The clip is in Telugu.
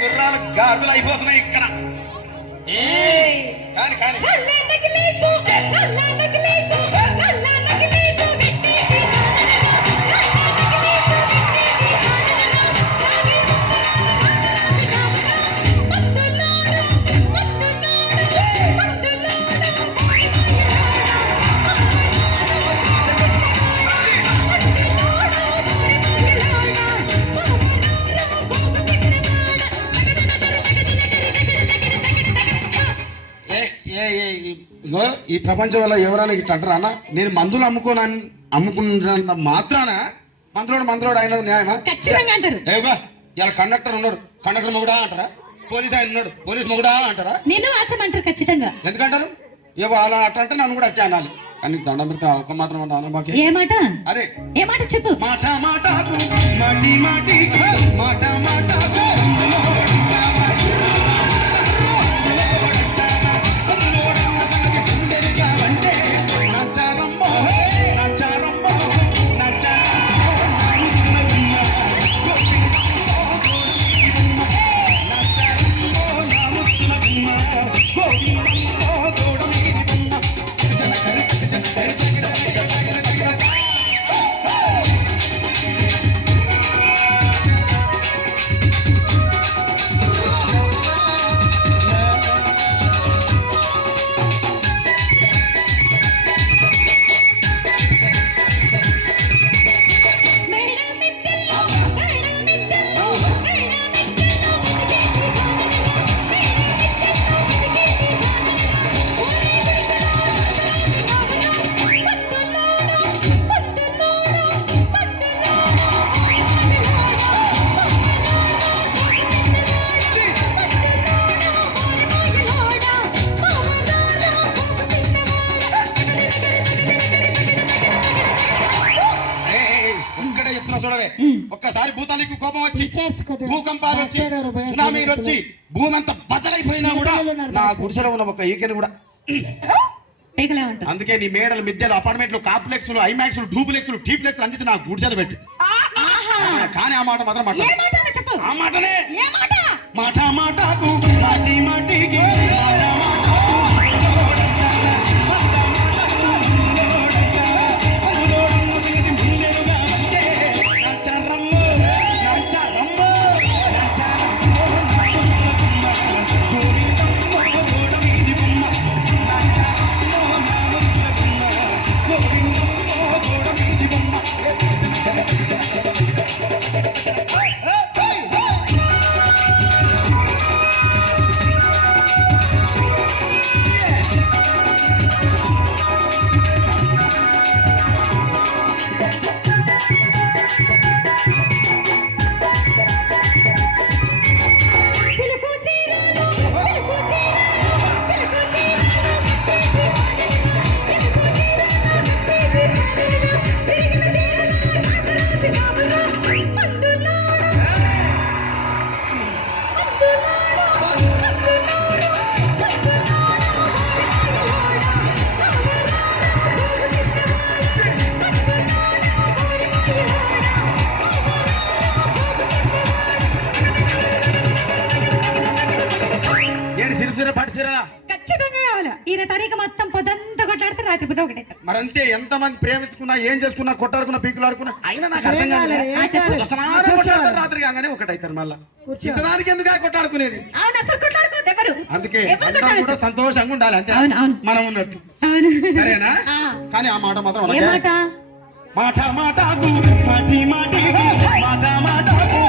గుర్రాలు గాజులు అయిపోతున్నాయి ఇక్కడ. కానీ కానీ ఈ ప్రపంచం వల్ల ఎవరైనా ఇట్లా అంటారా అన్న? నేను మందులు అమ్ముకున్నంత మాత్రాన మందులోడు అయిన న్యాయమా? ఏగా ఇలా కండక్టర్ ఉన్నాడు, కండక్టర్ మొగుడా అంటారా? పోలీస్ ఆయన ఉన్నాడు, పోలీస్ మొగుడా అంటారా? నేను అంటారు ఖచ్చితంగా. ఎందుకంటారు? ఏవో అలా అట్లా అంటే నన్ను కూడా అట్టే అనాలి. కానీ దండం పెడితే ఒక మాత్రం ఏ మాట? అదే ఏ మాట చెప్పు. మాట మాటకు మాటి మాటికి మాట మాటకు ఒక్కసారి భూతానికి కోపం వచ్చి భూకంపాలు వచ్చి సునామీలు వచ్చి భూమి అంతా బద్దలైపోయినా కూడా నా గుడిసెలో ఉన్న ఒక ఈకెని కూడా. అందుకే నీ మేడలు మిద్దెలు అపార్ట్మెంట్లు కాంప్లెక్స్లు ఐమాక్స్లు డూప్లెక్స్లు టీప్లెక్స్లు అందించి నా గుడిసెలు పెట్టు. కానీ ఆ మాట మాత్రం మాట్లాడు. ఆ మాటనే మాట మాటకు మాటి మాటికి మరంతే. ఎంత మంది ప్రేమించుకున్నా ఏం చేసుకున్నా కొట్టాడుకున్నా పీకులాడుకున్నా అయినా నాకు అర్థం కాదు. రాత్రి కాగానే ఒకటైతారు మళ్ళా. ఇంతదానికి ఎందుకు కొట్టాడుకునేది? అందుకే అందరం కూడా సంతోషంగా ఉండాలి, అంతే మనం ఉన్నట్టు. సరేనా? కానీ ఆ మాట మాత్రం మాట మాటకు మాటి మాటి మాట మాటకు